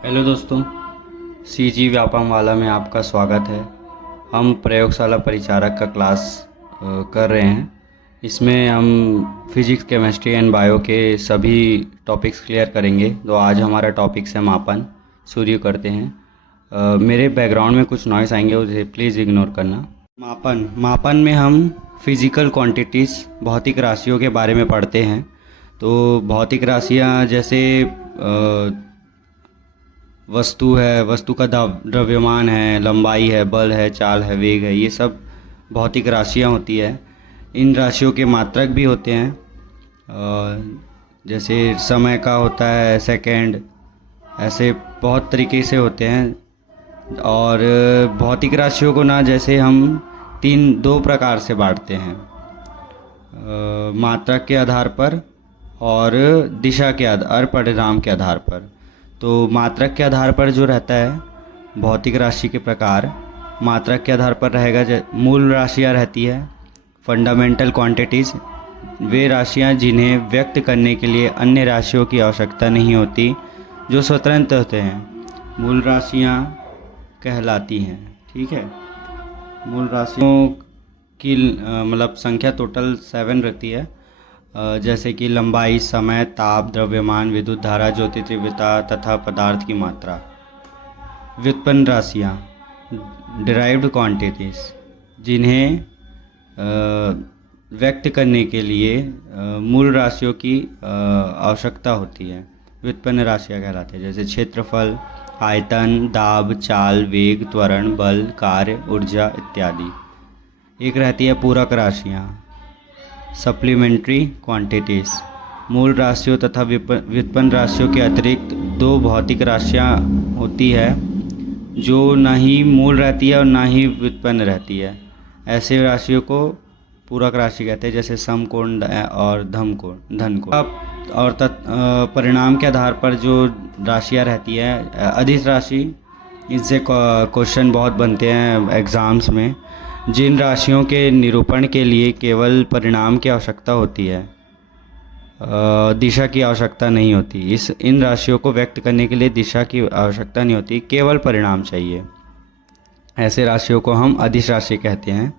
Hello दोस्तों, CG Vyapam वाला में आपका स्वागत है। हम प्रयोगशाला परिचारक का क्लास कर रहे हैं। इसमें हम फिजिक्स, केमिस्ट्री एंड बायो के सभी टॉपिक्स क्लियर करेंगे। तो आज हमारा टॉपिक्स है मापन। शुरू करते हैं। मेरे बैकग्राउंड में कुछ नॉइस आएंगे, उसे प्लीज़ इग्नोर करना। मापन मापन में हम फिज़िकल क्वांटिटीज़, भौतिक राशियों के बारे में पढ़ते हैं। तो भौतिक राशियाँ जैसे वस्तु है, वस्तु का द्रव्यमान है, लंबाई है, बल है, चाल है, वेग है, ये सब भौतिक राशियाँ होती है। इन राशियों के मात्रक भी होते हैं। जैसे समय का होता है सेकंड, ऐसे बहुत तरीके से होते हैं। और भौतिक राशियों को ना जैसे हम दो प्रकार से बांटते हैं, मात्रक के आधार पर और दिशा के आधार, परिणाम के आधार पर। तो मात्रक के आधार पर जो रहता है भौतिक राशि के प्रकार, मात्रक के आधार पर रहेगा मूल राशियाँ रहती है, फंडामेंटल क्वांटिटीज़, वे राशियाँ जिन्हें व्यक्त करने के लिए अन्य राशियों की आवश्यकता नहीं होती, जो स्वतंत्र होते हैं, मूल राशियाँ कहलाती हैं। ठीक है। मूल राशियों की मतलब संख्या टोटल 7 रहती है। जैसे कि लंबाई, समय, ताप, द्रव्यमान, विद्युत धारा, ज्योति तीव्रता तथा पदार्थ की मात्रा। व्युत्पन्न राशियाँ, डिराइव्ड क्वांटिटीज़, जिन्हें व्यक्त करने के लिए मूल राशियों की आवश्यकता होती है, व्युत्पन्न राशियाँ कहलाते हैं। जैसे क्षेत्रफल, आयतन, दाब, चाल, वेग, त्वरण, बल, कार्य, ऊर्जा इत्यादि। एक रहती है पूरक राशियाँ, सप्लीमेंट्री क्वांटिटीज़, मूल राशियों तथा व्युत्पन्न राशियों के अतिरिक्त दो भौतिक राशियाँ होती है जो ना ही मूल रहती है और ना ही व्युत्पन्न रहती है। ऐसे राशियों को पूरक राशि कहते हैं, जैसे समकोण और धन कोण। और परिणाम के आधार पर जो राशियाँ रहती है, अदिश राशि, इससे क्वेश्चन बहुत बनते हैं एग्ज़ाम्स में। जिन राशियों के निरूपण के लिए केवल परिणाम की आवश्यकता होती है, दिशा की आवश्यकता नहीं होती, इन राशियों को व्यक्त करने के लिए दिशा की आवश्यकता नहीं होती, केवल परिणाम चाहिए। ऐसे राशियों को हम अदिश राशि कहते हैं।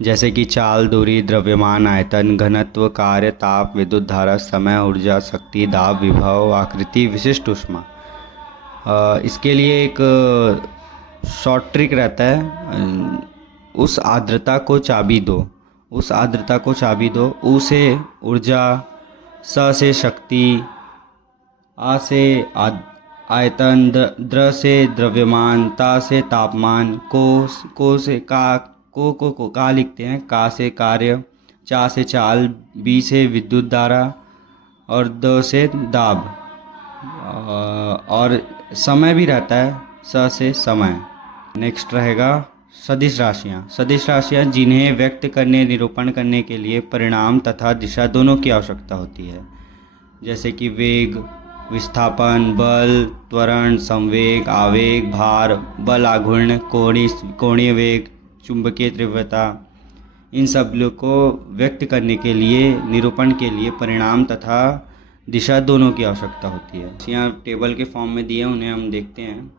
जैसे कि चाल, दूरी, द्रव्यमान, आयतन, घनत्व, कार्य, ताप, विद्युत धारा, समय, ऊर्जा, शक्ति, दाब, विभव, आकृति, विशिष्ट ऊष्मा। इसके लिए एक शॉर्ट ट्रिक रहता है, उस आर्द्रता को चाबी दो, उस आर्द्रता को चाबी दो। ऊ से ऊर्जा, स से शक्ति, आ से आयतन, द्र से द्रव्यमान, ता से तापमान, को से को का लिखते हैं, का से कार्य, चा से चाल, बी से विद्युत धारा और द से दाब। और समय भी रहता है, स से समय। नेक्स्ट रहेगा सदिश राशियाँ। सदिश राशियाँ जिन्हें व्यक्त करने, निरूपण करने के लिए परिणाम तथा दिशा दोनों की आवश्यकता होती है। जैसे कि वेग, विस्थापन, बल, त्वरण, संवेग, आवेग, भार, बल आघूर्ण, कोणीय वेग, चुंबकीय तीव्रता। इन सब को व्यक्त करने के लिए, निरूपण के लिए परिणाम तथा दिशा दोनों की आवश्यकता होती है। यहाँ टेबल के फॉर्म में दिए, उन्हें हम देखते हैं।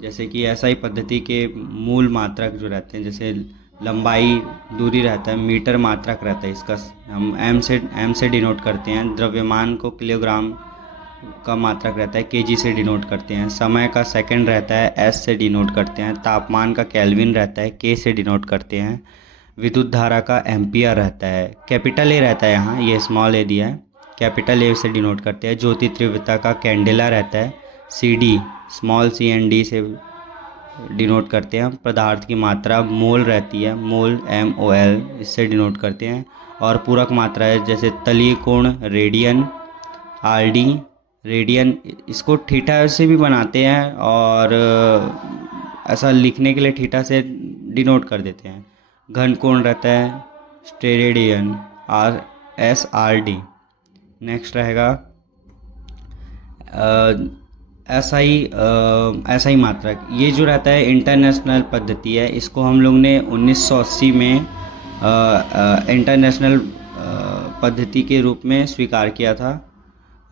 जैसे कि एसआई पद्धति के मूल मात्रक जो रहते हैं, जैसे लंबाई, दूरी रहता है, मीटर मात्रक रहता है, इसका हम एम से डिनोट करते हैं। द्रव्यमान को किलोग्राम का मात्रक रहता है, केजी से डिनोट करते हैं। समय का सेकंड रहता है, एस से डिनोट करते हैं। तापमान का केल्विन रहता है, के से डिनोट करते हैं। विद्युत धारा का एम्पियर रहता है, कैपिटल ए रहता है, यहाँ ये स्मॉल ए दिया है, कैपिटल ए से डिनोट करते हैं। ज्योति तीव्रता का कैंडेला रहता है, C D, small C and D से डिनोट करते हैं। पदार्थ की मात्रा मोल रहती है, मोल MOL, इससे डिनोट करते हैं। और पूरक मात्रा है, जैसे तलीय कोण, रेडियन, RD, रेडियन, इसको थीटा से भी बनाते हैं और ऐसा लिखने के लिए थीटा से डिनोट कर देते हैं। घन कोण रहता है, स्टेरेडियन, SRD। नेक्स्ट रहेगा SI मात्रक। ये जो रहता है इंटरनेशनल पद्धति है, इसको हम लोग ने 1980 में इंटरनेशनल पद्धति के रूप में स्वीकार किया था।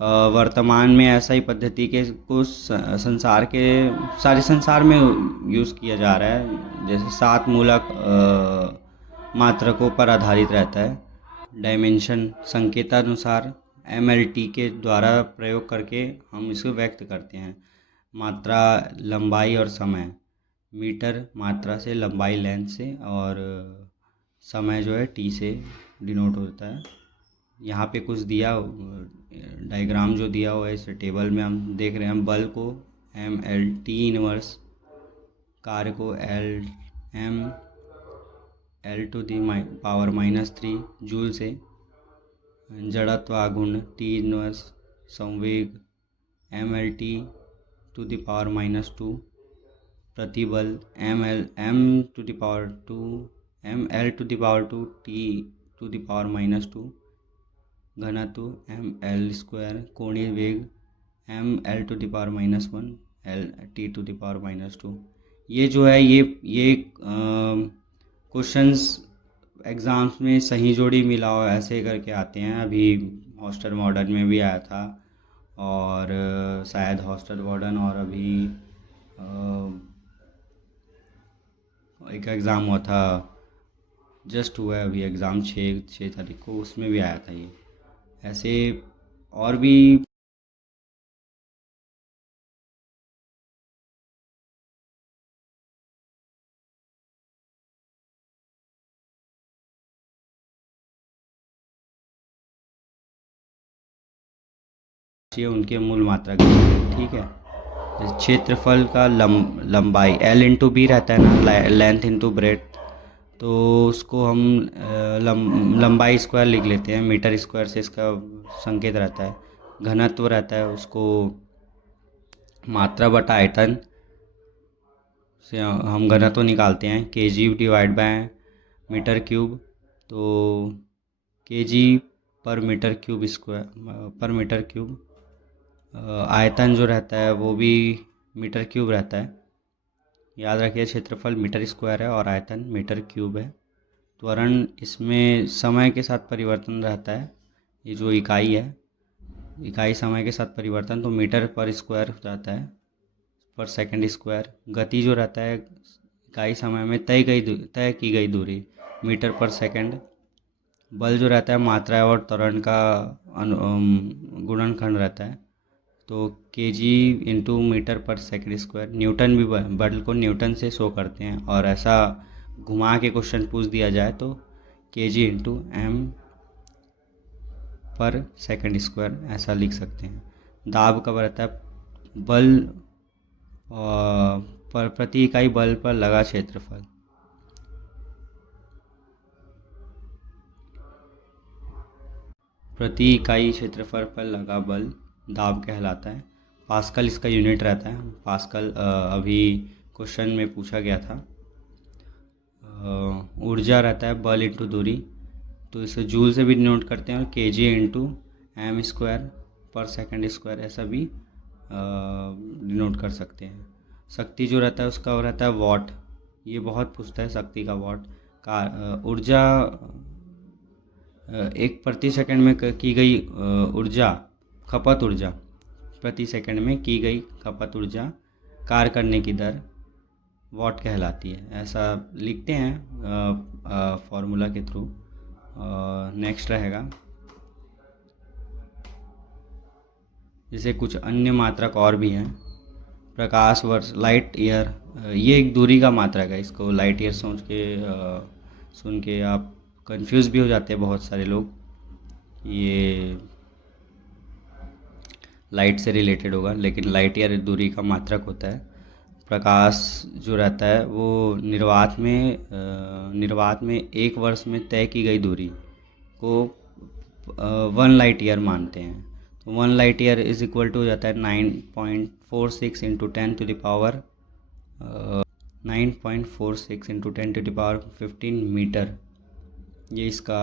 वर्तमान में ऐसा ही पद्धति के को संसार के सारे संसार में यूज़ किया जा रहा है। जैसे 7 मूलक मात्रकों पर आधारित रहता है। डायमेंशन संकेतानुसार MLT के द्वारा प्रयोग करके हम इसको व्यक्त करते हैं। मात्रा, लंबाई और समय। मीटर मात्रा से, लंबाई लेंथ से, और समय जो है T से डिनोट होता है। यहाँ पे कुछ दिया डायग्राम जो दिया हुआ है इस टेबल में हम देख रहे हैं। बल को MLT इनवर्स, कार्य को L to the power -3 joule से, जड़त्व आघूर्ण T इनवर्स, संवेग MLT टू दी पावर -2, प्रतिबल ML to the power 2 ML to the power 2 T to the power -2, घनत्व ML², कोणीय वेग ML to the power -1 LT to the power -2। ये जो है ये क्वेश्चंस एग्ज़ाम्स में सही जोड़ी मिलाओ ऐसे करके आते हैं। अभी हॉस्टल मॉडर्न में भी आया था, और शायद हॉस्टल मॉडर्न, और अभी एक एग्ज़ाम हुआ था, जस्ट हुआ है अभी एग्ज़ाम 6 तारीख को, उसमें भी आया था ये। ऐसे और भी उनके मूल मात्रा के, ठीक है। जैसे क्षेत्रफल का लंबाई L/B रहता है ना, लेंथ इंटू ब्रेड्थ, तो उसको हम लंबाई स्क्वायर लिख लेते हैं। मीटर स्क्वायर से इसका संकेत रहता है। घनत्व रहता है, उसको मात्रा बटा आयतन से हम घनत्व निकालते हैं। kg divide by metre cube, तो kg पर मीटर क्यूब स्क्वायर पर मीटर क्यूब। आयतन जो रहता है वो भी मीटर क्यूब रहता है। याद रखिए, क्षेत्रफल मीटर स्क्वायर है और आयतन मीटर क्यूब है। त्वरण इसमें समय के साथ परिवर्तन रहता है। ये जो इकाई है, इकाई समय के साथ परिवर्तन, तो मीटर पर स्क्वायर हो जाता है, पर सेकंड स्क्वायर। गति जो रहता है इकाई समय में तय की गई दूरी, मीटर पर सेकंड। बल जो रहता है मात्रा और त्वरण का गुणनखंड रहता है, तो kg इंटू मीटर पर सेकंड स्क्वायर। न्यूटन भी बल को न्यूटन से शो करते हैं, और ऐसा घुमा के क्वेश्चन पूछ दिया जाए तो kg इंटू m पर सेकंड स्क्वायर ऐसा लिख सकते हैं। दाब कब रहता है? बल पर प्रति इकाई बल पर लगा क्षेत्रफल। प्रति इकाई क्षेत्रफल पर लगा बल दाब कहलाता है। पास्कल इसका यूनिट रहता है। पास्कल अभी क्वेश्चन में पूछा गया था। ऊर्जा रहता है बल इंटू दूरी, तो इसे जूल से भी डिनोट करते हैं, और kg इंटू m स्क्वायर पर सेकंड स्क्वायर ऐसा भी डिनोट कर सकते हैं। शक्ति जो रहता है उसका वो रहता है वॉट। ये बहुत पूछता है शक्ति का वॉट का। ऊर्जा एक प्रति सेकंड में की गई ऊर्जा, खपत ऊर्जा, प्रति सेकंड में की गई खपत ऊर्जा, कार्य करने की दर वॉट कहलाती है। ऐसा लिखते हैं फॉर्मूला के थ्रू। नेक्स्ट रहेगा, जैसे कुछ अन्य मात्रक और भी हैं। प्रकाश वर्ष, लाइट ईयर, ये एक दूरी का मात्रक है। इसको लाइट ईयर सुन के आप कंफ्यूज भी हो जाते हैं बहुत सारे लोग। ये लाइट से रिलेटेड होगा, लेकिन लाइट ईयर दूरी का मात्रक होता है। प्रकाश जो रहता है वो निर्वात में 1 वर्ष में तय की गई दूरी को 1 लाइट ईयर मानते हैं। तो 1 light year is equal to हो जाता है 9.46 into 10 to the power 9.46 into 10 to the power 15 metre. ये इसका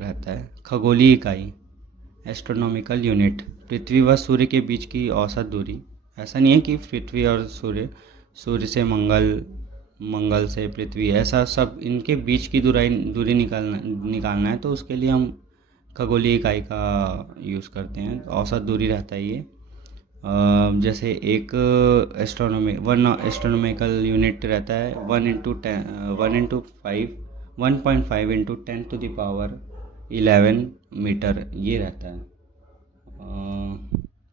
रहता है। खगोलीय इकाई, एस्ट्रोनॉमिकल यूनिट, पृथ्वी व सूर्य के बीच की औसत दूरी। ऐसा नहीं है कि पृथ्वी और सूर्य से मंगल से पृथ्वी, ऐसा सब इनके बीच की दूरी निकालना है, तो उसके लिए हम खगोलीय इकाई का यूज़ करते हैं। तो औसत दूरी रहता है ये। जैसे एक वन एस्ट्रोनॉमिकल यूनिट रहता है 1 × 10 1.5 × 10⁻11 मीटर ये रहता है।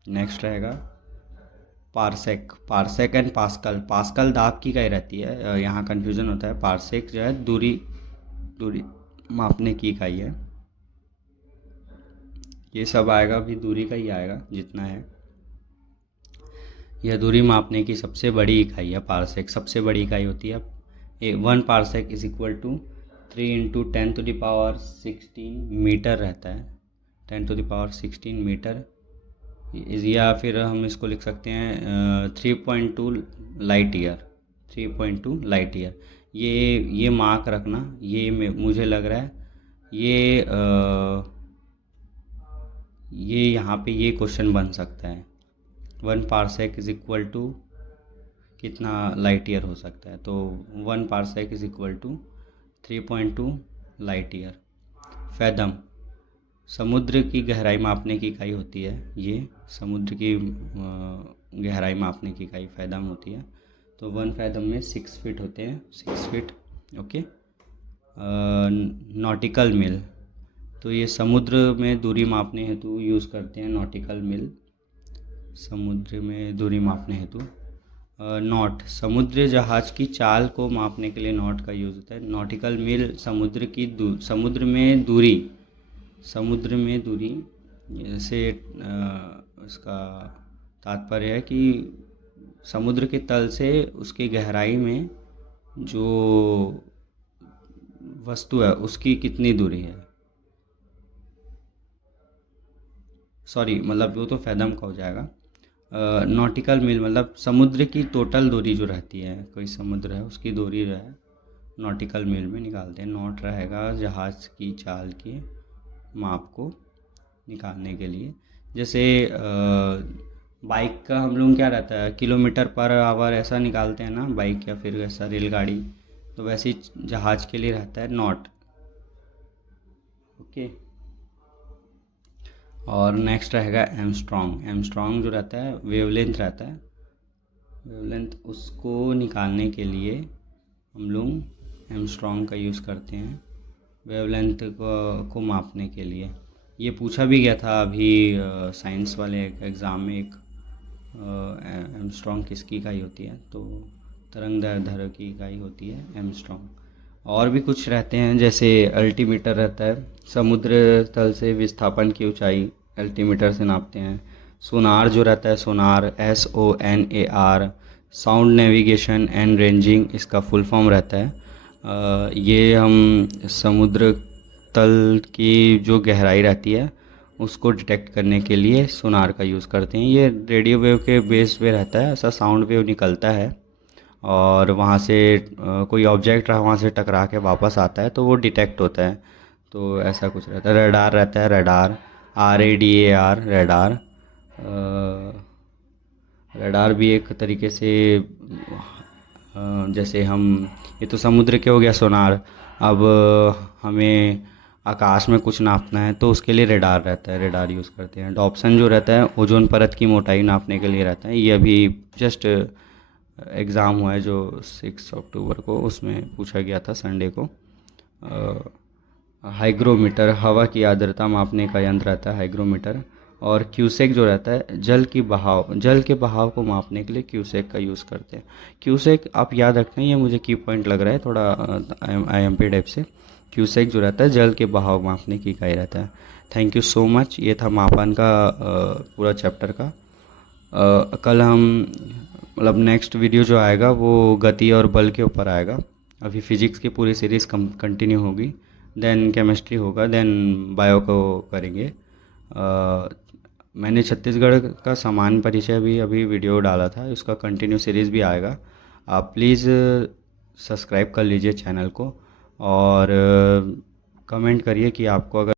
नेक्स्ट रहेगा parsec. Parsec and pascal. Pascal दाब की इकाई रहती है, यहाँ कन्फ्यूज़न होता है। पारसेक जो है दूरी दूरी मापने की इकाई है। ये सब आएगा अभी दूरी का ही आएगा जितना है। यह दूरी मापने की सबसे बड़ी इकाई है पारसेक। सबसे बड़ी इकाई होती है 1 पारसेक = 3 × 10⁻16 मीटर रहता है। 10⁻16 मीटर या फिर हम इसको लिख सकते हैं 3.2 लाइट ईयर। 3.2 light year. ये मार्क रखना, ये मुझे लग रहा है ये यहाँ पे ये क्वेश्चन बन सकता है। 1 पारसेक = कितना लाइट ईयर हो सकता है। तो 1 पारसेक = 3.2 लाइट ईयर। फैदम समुद्र की गहराई मापने की इकाई होती है। ये समुद्र की गहराई मापने की इकाई फैदम होती है। तो 1 फैदम में 6 फीट होते हैं। 6 फीट। ओके। नॉटिकल मील। तो ये समुद्र में दूरी मापने हेतु यूज़ करते हैं नॉटिकल मील। समुद्र में दूरी मापने हेतु। नॉट समुद्री जहाज की चाल को मापने के लिए नॉट का यूज़ होता है। नॉटिकल मील समुद्र में दूरी से इसका तात्पर्य है कि समुद्र के तल से उसकी गहराई में जो वस्तु है उसकी कितनी दूरी है। सॉरी, मतलब वो तो फैदम का हो जाएगा। नॉटिकल मील मतलब समुद्र की टोटल दूरी जो रहती है, कोई समुद्र है उसकी दूरी जो है नॉटिकल मील में निकालते हैं। नॉट रहेगा जहाज़ की चाल के माप को निकालने के लिए। जैसे बाइक का हम लोग क्या रहता है km/h ऐसा निकालते हैं ना, बाइक या फिर ऐसा रेलगाड़ी। तो वैसे ही जहाज़ के लिए रहता है नॉट। ओके। और नेक्स्ट रहेगा एमस्ट्रॉन्ग। एमस्ट्रॉन्ग जो रहता है वेवलेंथ रहता है। वेवलेंथ उसको निकालने के लिए हम लोग एमस्ट्रॉन्ग का यूज़ करते हैं वेवलेंथ को मापने के लिए। ये पूछा भी गया था अभी साइंस वाले एग्ज़ाम में। एक एमस्ट्रॉन्ग किसकी इकाई होती है, तो तरंग दैर्ध्य की इकाई होती है एमस्ट्रॉन्ग। और भी कुछ रहते हैं जैसे अल्टीमीटर रहता है। समुद्र तल से विस्थापन की ऊंचाई अल्टीमीटर से नापते हैं। सोनार जो रहता है सोनार SONAR sound navigation and ranging इसका फुल फॉर्म रहता है। ये हम समुद्र तल की जो गहराई रहती है उसको डिटेक्ट करने के लिए सोनार का यूज़ करते हैं। ये रेडियो वेव के बेस पे रहता है। ऐसा साउंड वेव निकलता है और वहाँ से कोई ऑब्जेक्ट रहा वहाँ से टकरा के वापस आता है तो वो डिटेक्ट होता है। तो ऐसा कुछ रहता है। रडार रहता है, रडार RADAR रडार। रडार भी एक तरीके से जैसे हम ये तो समुद्र के हो गया सोनार। अब हमें आकाश में कुछ नापना है तो उसके लिए रडार रहता है, रडार यूज़ करते हैं। डॉप्सन जो रहता है ओजोन परत की मोटाई नापने के लिए रहता है। ये अभी जस्ट एग्ज़ाम हुआ है जो 6 अक्टूबर को, उसमें पूछा गया था संडे को। हाइग्रोमीटर हवा की आर्द्रता मापने का यंत्र रहता है हाइग्रोमीटर। और क्यूसेक जो रहता है जल के बहाव को मापने के लिए क्यूसेक का यूज़ करते हैं। क्यूसेक आप याद रखना, ये मुझे की पॉइंट लग रहा है थोड़ा IMP टाइप से। क्यूसेक जो रहता है जल के बहाव मापने की इकाई रहता है। Thank you so much. ये था मापन का पूरा चैप्टर का। कल हम मतलब नेक्स्ट वीडियो जो आएगा वो गति और बल के ऊपर आएगा। अभी फिजिक्स की पूरी सीरीज़ कंटिन्यू होगी, देन केमिस्ट्री होगा, देन बायो को करेंगे। मैंने छत्तीसगढ़ का सामान्य परिचय भी अभी वीडियो डाला था, उसका कंटिन्यू सीरीज़ भी आएगा। आप प्लीज़ सब्सक्राइब कर लीजिए चैनल को और कमेंट करिए कि आपको अगर